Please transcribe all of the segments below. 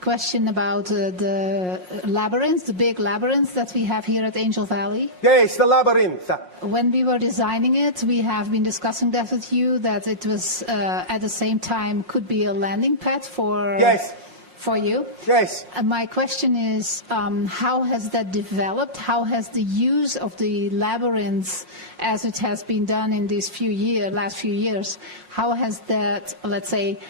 question about the labyrinths, the big labyrinths that we have here at Angel Valley. Yes, the labyrinth. When we were designing it, we have been discussing that with you, that it was at the same time could be a landing pad for Yes. for you. Yes. And my question is, how has that developed? How has the use of the labyrinths, as it has been done in these last few years, how has that, let's say,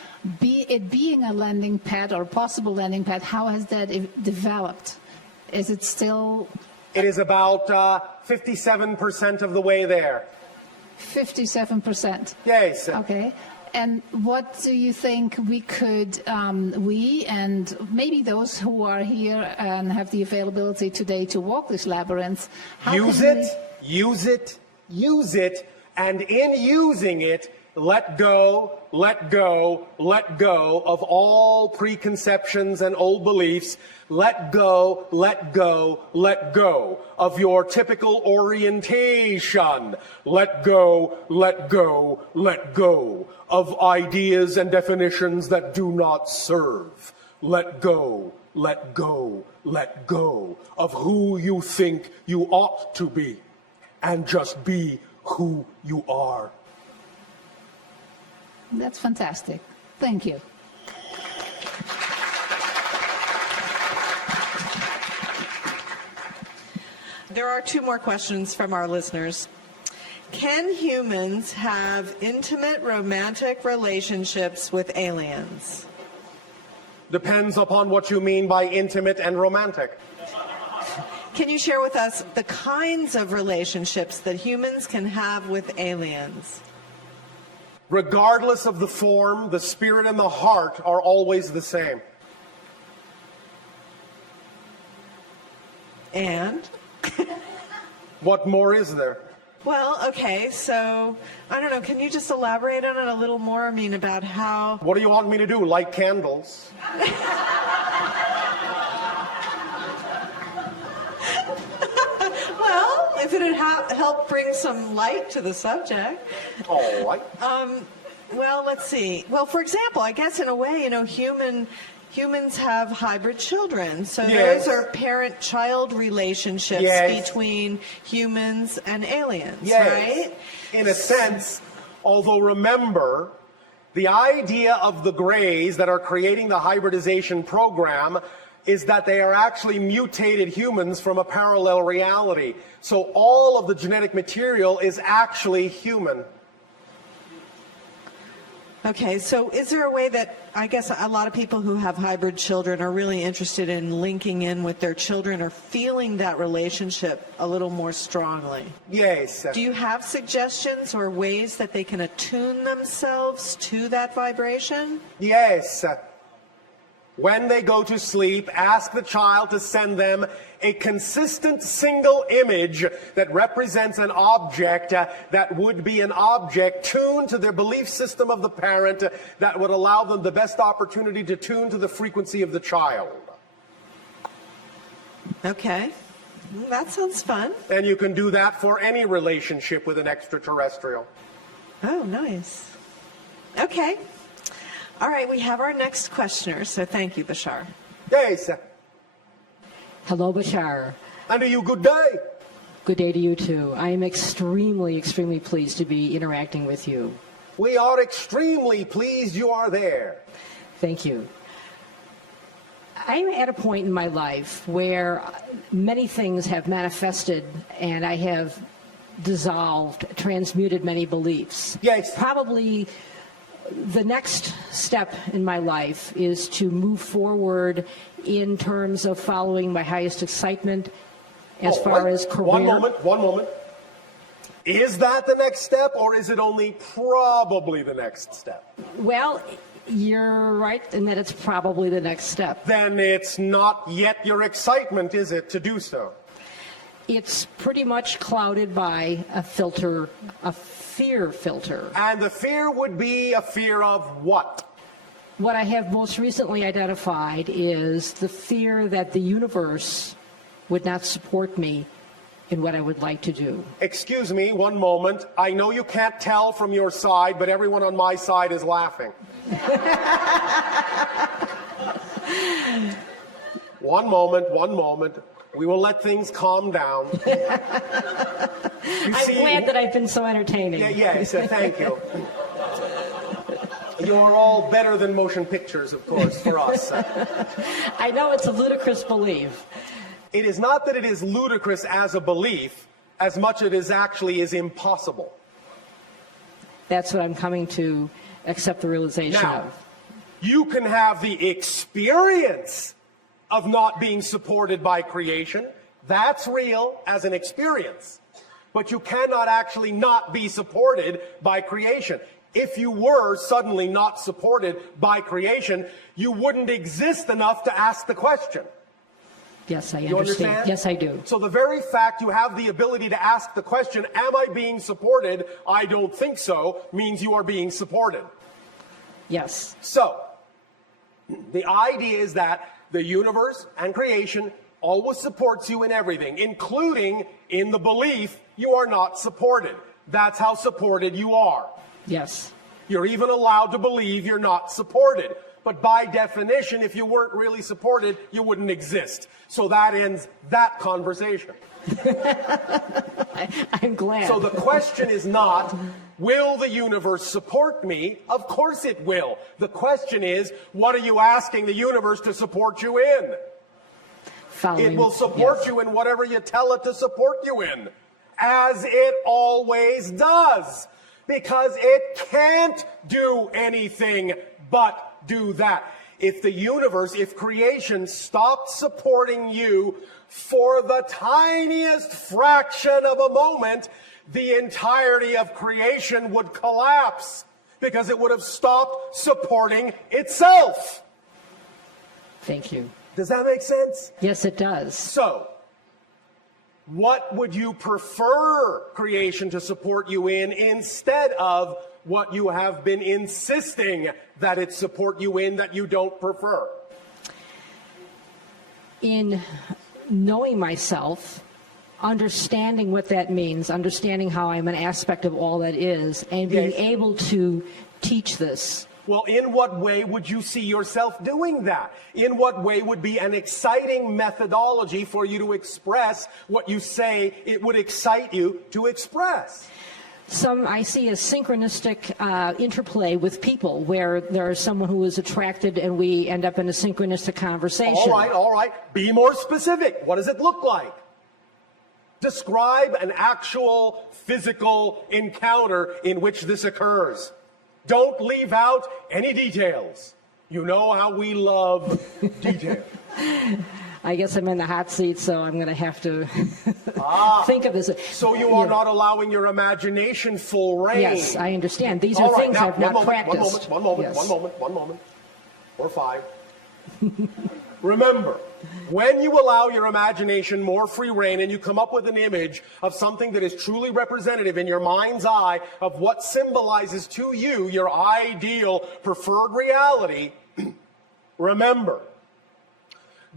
it being a landing pad or possible landing pad, how has that developed? Is it still? It is about 57% of the way there. 57%. Yes. Okay. And what do you think we could, we and maybe those who are here and have the availability today to walk this labyrinth, Use it, and in using it, let go of all preconceptions and old beliefs. Let go of your typical orientation. Let go of ideas and definitions that do not serve. Let go of who you think you ought to be, and just be who you are. That's fantastic. Thank you. There are two more questions from our listeners. Can humans have intimate romantic relationships with aliens? Depends upon what you mean by intimate and romantic. Can you share with us the kinds of relationships that humans can have with aliens? Regardless of the form, the spirit and the heart are always the same. And? What more is there? Well, okay, so, I don't know, can you just elaborate on it a little more? I mean, about how... What do you want me to do, light candles? Well, if it had helped bring some light to the subject. All right. Well, let's see. Well, for example, I guess in a way, humans have hybrid children. So Yes. those are parent-child relationships Yes. between humans and aliens, Yes. right? In a sense, although remember, the idea of the Greys that are creating the hybridization program is that they are actually mutated humans from a parallel reality. So all of the genetic material is actually human. Okay, so is there a way that, I guess a lot of people who have hybrid children are really interested in linking in with their children or feeling that relationship a little more strongly? Yes. Do you have suggestions or ways that they can attune themselves to that vibration? Yes. When they go to sleep, ask the child to send them a consistent single image that represents an object that would be an object tuned to their belief system of the parent that would allow them the best opportunity to tune to the frequency of the child. Okay. That sounds fun. And you can do that for any relationship with an extraterrestrial. Oh, nice. Okay. All right, we have our next questioner, so thank you, Bashar. Yes. Hello, Bashar. And to you, good day. Good day to you, too. I am extremely, extremely pleased to be interacting with you. We are extremely pleased you are there. Thank you. I'm at a point in my life where many things have manifested and I have dissolved, transmuted many beliefs. Yes. Probably the next step in my life is to move forward in terms of following my highest excitement as far as career. One moment. Is that the next step, or is it only probably the next step? Well, you're right in that it's probably the next step. Then it's not yet your excitement, is it, to do so? It's pretty much clouded by a filter, a fear filter. And the fear would be a fear of what? What I have most recently identified is the fear that the universe would not support me in what I would like to do. Excuse me, one moment. I know you can't tell from your side, but everyone on my side is laughing. One moment. We will let things calm down. I'm glad that I've been so entertaining. Yes, thank you. You're all better than motion pictures, of course, for us. I know it's a ludicrous belief. It is not that it is ludicrous as a belief, as much as it actually is impossible. That's what I'm coming to accept the realization Now, of. you can have the experience of not being supported by creation. That's real as an experience. But you cannot actually not be supported by creation. If you were suddenly not supported by creation, you wouldn't exist enough to ask the question. Yes, I You understand? Yes, I do. So the very fact you have the ability to ask the question, am I being supported? I don't think so, means you are being supported. Yes. So, the idea is that the universe and creation always supports you in everything, including in the belief you are not supported. That's how supported you are. Yes. You're even allowed to believe you're not supported. But by definition, if you weren't really supported, you wouldn't exist. So that ends that conversation. I'm glad. So the question is not, will the universe support me? Of course it will. The question is, what are you asking the universe to support you in? It will support you in whatever you tell it to support you in, as it always does, because it can't do anything but do that. If the universe, if creation stopped supporting you for the tiniest fraction of a moment, the entirety of creation would collapse because it would have stopped supporting itself. Thank you. Does that make sense? Yes, it does. So, what would you prefer creation to support you in instead of what you have been insisting that it support you in that you don't prefer? In knowing myself, understanding what that means, understanding how I'm an aspect of all that is, and being Yes. able to teach this. Well, in what way would you see yourself doing that? In what way would be an exciting methodology for you to express what you say it would excite you to express? I see a synchronistic interplay with people where there is someone who is attracted and we end up in a synchronistic conversation. All right. Be more specific. What does it look like? Describe an actual physical encounter in which this occurs. Don't leave out any details. You know how we love detail. I guess I'm in the hot seat, so I'm going to have to think of this. So you are not allowing your imagination full reign. Yes, I understand. These are things I've not practiced. One moment. Or 5. Remember, when you allow your imagination more free reign and you come up with an image of something that is truly representative in your mind's eye of what symbolizes to you your ideal preferred reality, remember,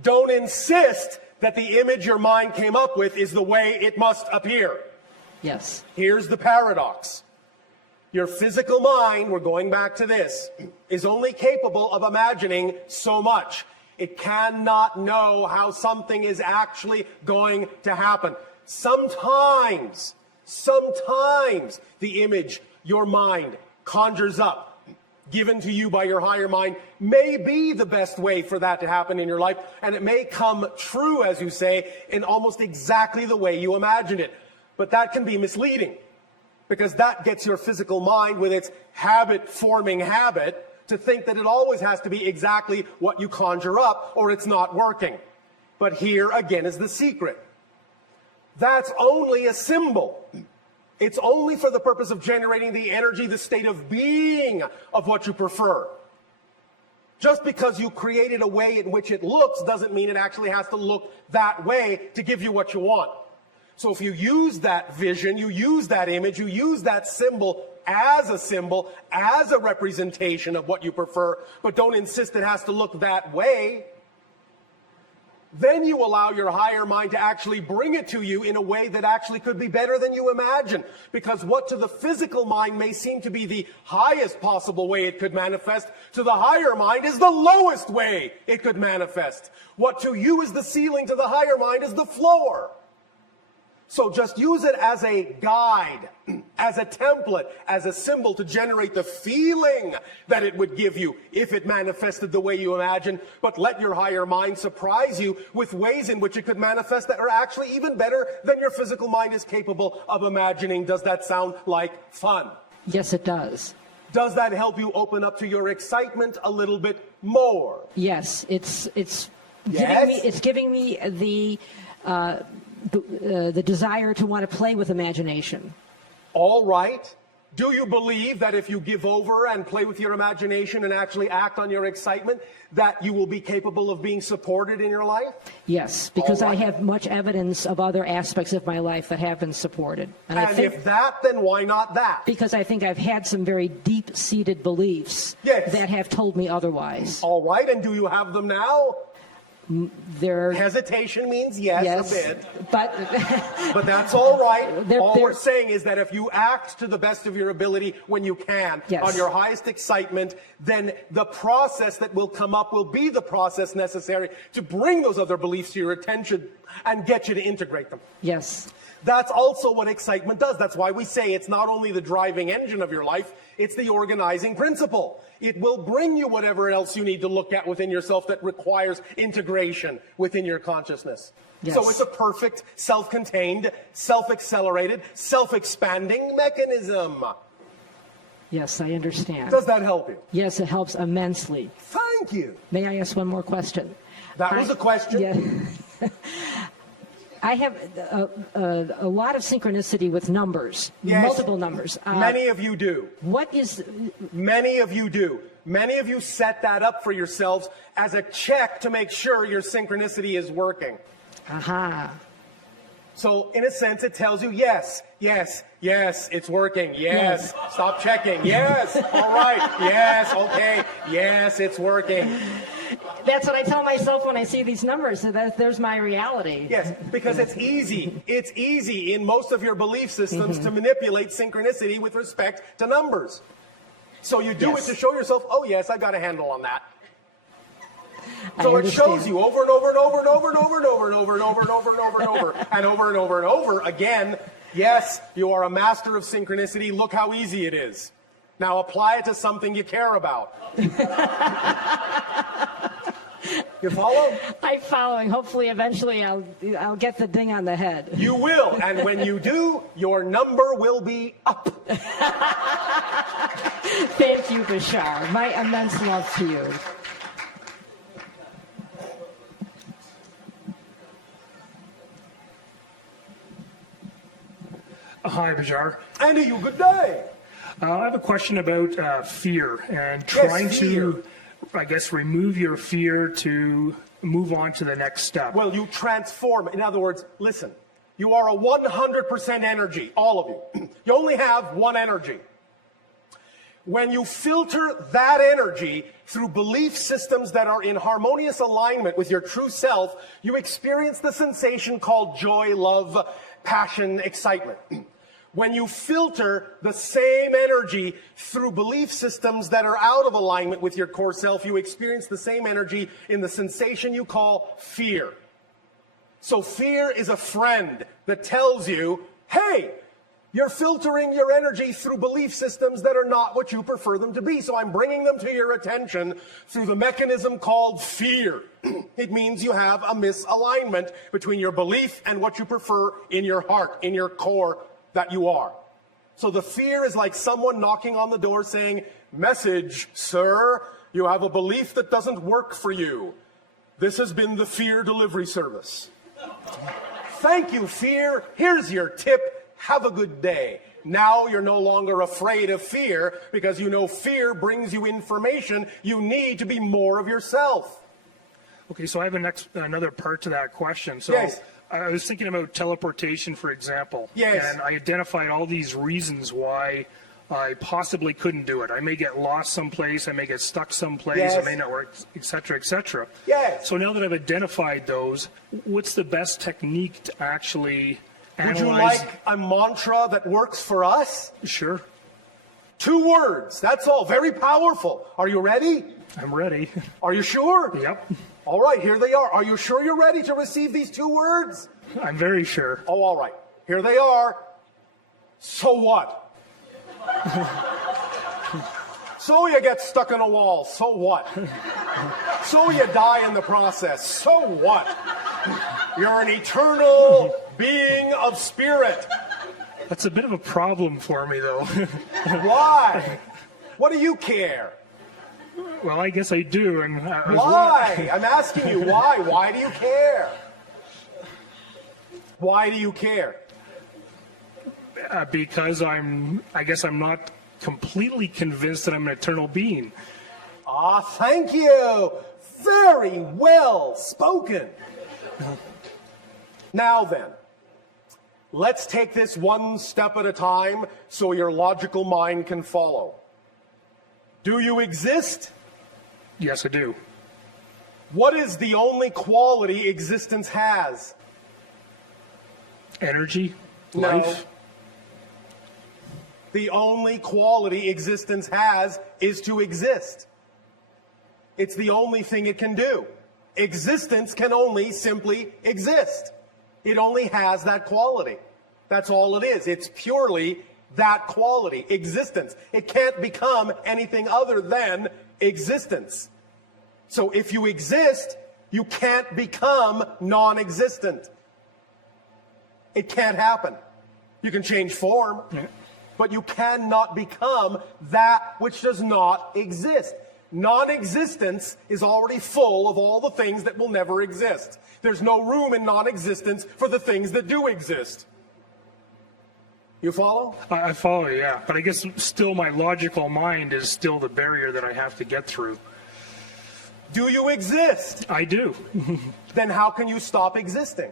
don't insist that the image your mind came up with is the way it must appear. Yes. Here's the paradox. Your physical mind, we're going back to this, is only capable of imagining so much. It cannot know how something is actually going to happen. Sometimes the image your mind conjures up, given to you by your higher mind, may be the best way for that to happen in your life, and it may come true, as you say, in almost exactly the way you imagined it. But that can be misleading, because that gets your physical mind, with its habit-forming habit, to think that it always has to be exactly what you conjure up, or it's not working. But here, again, is the secret. That's only a symbol. It's only for the purpose of generating the energy, the state of being of what you prefer. Just because you created a way in which it looks doesn't mean it actually has to look that way to give you what you want. So if you use that vision, you use that image, you use that symbol, as a representation of what you prefer, but don't insist it has to look that way, then you allow your higher mind to actually bring it to you in a way that actually could be better than you imagine. Because what to the physical mind may seem to be the highest possible way it could manifest, to the higher mind is the lowest way it could manifest. What to you is the ceiling, to the higher mind is the floor. So just use it as a guide, as a template, as a symbol to generate the feeling that it would give you if it manifested the way you imagine. But let your higher mind surprise you with ways in which it could manifest that are actually even better than your physical mind is capable of imagining. Does that sound like fun? Yes, it does. Does that help you open up to your excitement a little bit more? Yes, it's Yes? giving me the desire to want to play with imagination. All right. Do you believe that if you give over and play with your imagination and actually act on your excitement, that you will be capable of being supported in your life? Yes, because All right. I have much evidence of other aspects of my life that have been supported. And I think, if that, then why not that? because I think I've had some very deep-seated beliefs Yes. that have told me otherwise. All right. And do you have them now? They're, Hesitation means yes, yes, a bit. but But that's all right. They're- All they're- we're saying is that if you act to the best of your ability when you can, Yes. on your highest excitement, then the process that will come up will be the process necessary to bring those other beliefs to your attention and get you to integrate them. yes, That's also what excitement does. That's why we say it's not only the driving engine of your life, it's the organizing principle. It will bring you whatever else you need to look at within yourself that requires integration within your consciousness. Yes. So it's a perfect, self-contained, self-accelerated, self-expanding mechanism. yes, I understand. Does that help you? Yes, it helps immensely. Thank you. May I ask one more question? That was a question. Yeah. I have a lot of synchronicity with numbers, Yes. multiple numbers. Many of you do. What is, Many of you do. Many of you set that up for yourselves as a check to make sure your synchronicity is working. aha, So in a sense, it tells you, yes, yes, yes, it's working. Yes, stop checking. Yes, all right. Yes, okay. Yes, it's working. that's what I tell myself when I see these numbers, so there's my reality. Yes, because it's easy. It's easy in most of your belief systems to manipulate synchronicity with respect to numbers. So you do Yes. it to show yourself, oh yes, I got a handle on that. I So it shows understand. you over and over and over and over and over and over and over and over and over and over and over and over and over and over again. Yes, you are a master of synchronicity. Look how easy it is. Now apply it to something you care about. You follow? I'm following. Hopefully, eventually, I'll get the ding on the head. You will. And when you do, your number will be up. Thank you, Bashar. My immense love to you. Hi, Bashar. And you, good day. I have a question about fear and trying fear. to, I guess, remove your fear to move on to the next step. Well, you transform. In other words, listen, you are a 100% energy, all of you. You only have one energy. When you filter that energy through belief systems that are in harmonious alignment with your true self, you experience the sensation called joy, love, passion, excitement. When you filter the same energy through belief systems that are out of alignment with your core self, you experience the same energy in the sensation you call fear. So fear is a friend that tells you, hey, you're filtering your energy through belief systems that are not what you prefer them to be. So I'm bringing them to your attention through the mechanism called fear. It means you have a misalignment between your belief and what you prefer in your heart, in your core that you are. So the fear is like someone knocking on the door saying, message, sir, you have a belief that doesn't work for you. This has been the fear delivery service. Thank you, fear. Here's your tip. Have a good day. Now you're no longer afraid of fear because you know fear brings you information you need to be more of yourself. Okay, so I have another part to that question. So Yes. I was thinking about teleportation, for example. Yes. And I identified all these reasons why I possibly couldn't do it. I may get lost someplace, I may get stuck someplace, Yes. it may not work, etc., etc. Yes. So now that I've identified those, what's the best technique to actually Would analyze? you like a mantra that works for us? Sure, 2 words, that's all. Very powerful. Are you ready? I'm ready. Are you sure? Yep, All right, here they are. Are you sure you're ready to receive these 2 words? I'm very sure. Oh, all right. Here they are. So what? So you get stuck in a wall. So what? So you die in the process. So what? You're an eternal being of spirit. That's a bit of a problem for me, though. Why? What do you care? Well, I guess I do. And Why? I'm asking you, why? Why do you care? Why do you care? Because I guess I'm not completely convinced that I'm an eternal being. Ah, thank you. Very well spoken. Now then, let's take this one step at a time so your logical mind can follow. Do you exist? Yes, I do. What is the only quality existence has? Energy, No. life. The only quality existence has is to exist. It's the only thing it can do. Existence can only simply exist. It only has that quality. That's all it is. It's purely that quality, existence. It can't become anything other than existence. So if you exist, you can't become non-existent. It can't happen. You can change form, but you cannot become that which does not exist. Non-existence is already full of all the things that will never exist. There's no room in non-existence for the things that do exist. You follow? I follow you, yeah. But I guess still my logical mind is still the barrier that I have to get through. Do you exist? I do. Then how can you stop existing?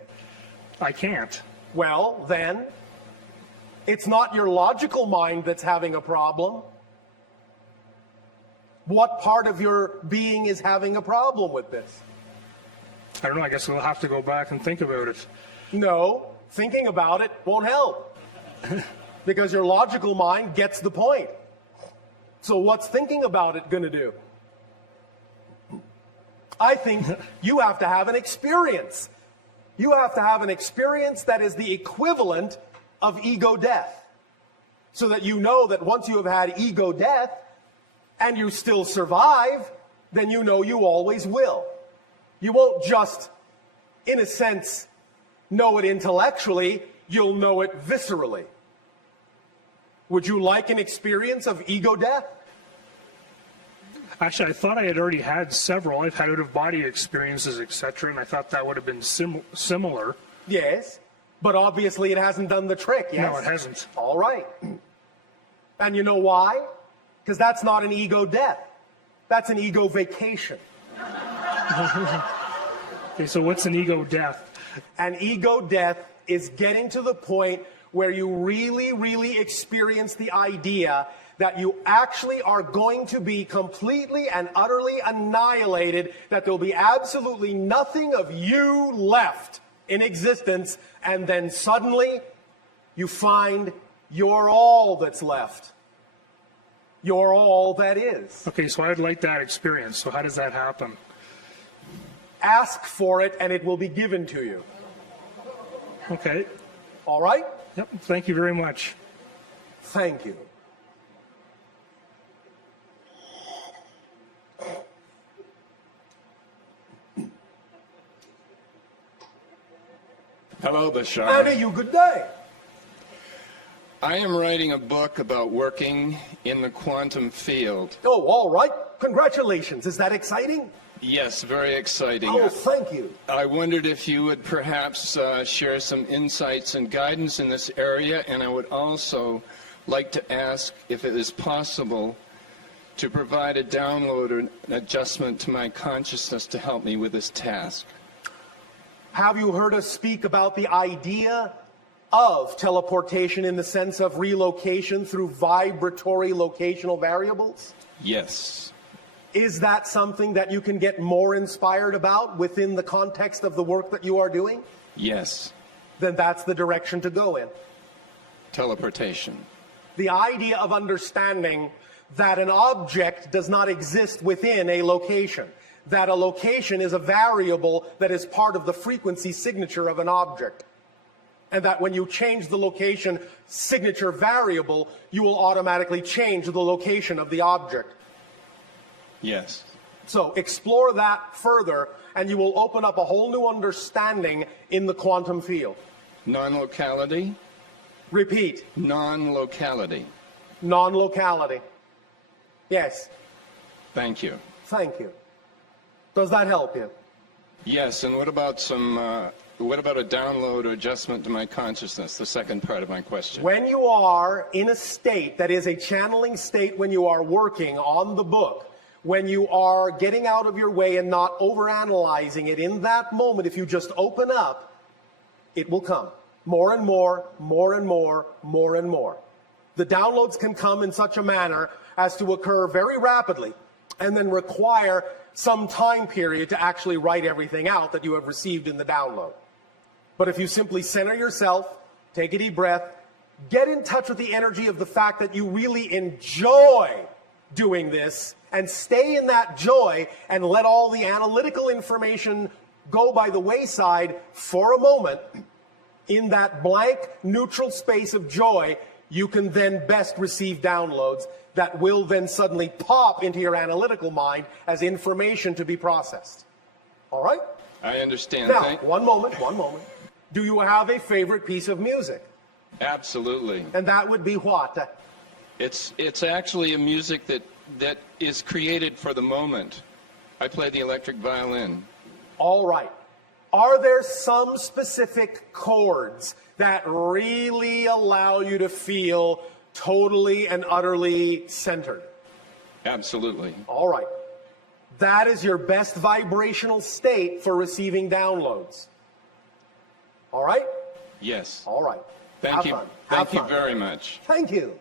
I can't. Well, then, it's not your logical mind that's having a problem. What part of your being is having a problem with this? I don't know. I guess we'll have to go back and think about it. No, thinking about it won't help. Because your logical mind gets the point. So what's thinking about it going to do? I think you have to have an experience. You have to have an experience that is the equivalent of ego death. So that you know that once you have had ego death and you still survive, then you know you always will. You won't just, in a sense, know it intellectually, you'll know it viscerally. Would you like an experience of ego death? Actually, I thought I had already had several. I've had out-of-body experiences, etc., and I thought that would have been similar. Yes, but obviously it hasn't done the trick, yes? No, it hasn't. All right. And you know why? Because that's not an ego death. That's an ego vacation. Okay, so what's an ego death? An ego death is getting to the point where you really, really experience the idea that you actually are going to be completely and utterly annihilated, that there'll be absolutely nothing of you left in existence, and then suddenly you find you're all that's left. You're all that is. Okay, so I'd like that experience. So how does that happen? Ask for it and it will be given to you. Okay. All right? Yep. Thank you very much. Thank you. Hello, Bashar. And you good day. I am writing a book about working in the quantum field. Oh, all right. Congratulations. Is that exciting? Yes, very exciting. Oh, thank you. I wondered if you would perhaps share some insights and guidance in this area, and I would also like to ask if it is possible to provide a download or an adjustment to my consciousness to help me with this task. Have you heard us speak about the idea of teleportation in the sense of relocation through vibratory locational variables? Yes. Is that something that you can get more inspired about within the context of the work that you are doing? Yes. Then that's the direction to go in. Teleportation. The idea of understanding that an object does not exist within a location, that a location is a variable that is part of the frequency signature of an object, and that when you change the location signature variable, you will automatically change the location of the object. Yes. So explore that further, and you will open up a whole new understanding in the quantum field. Non-locality. Repeat. Non-locality. Non-locality. Yes. Thank you. Thank you. Does that help you? Yes, and what about a download or adjustment to my consciousness, the second part of my question? When you are in a state that is a channeling state, when you are working on the book, when you are getting out of your way and not overanalyzing it, in that moment, if you just open up, it will come. More and more, more and more, more and more. The downloads can come in such a manner as to occur very rapidly and then require some time period to actually write everything out that you have received in the download. But if you simply center yourself, take a deep breath, get in touch with the energy of the fact that you really enjoy doing this, and stay in that joy and let all the analytical information go by the wayside for a moment, in that blank, neutral space of joy, you can then best receive downloads that will then suddenly pop into your analytical mind as information to be processed. All right? I understand. Now, one moment. Do you have a favorite piece of music? Absolutely. And that would be what? It's actually a music that is created for the moment. I play the electric violin. All right. Are there some specific chords that really allow you to feel totally and utterly centered? Absolutely. All right. That is your best vibrational state for receiving downloads. All right? Yes. All right. Thank you. Thank you very much. Thank you.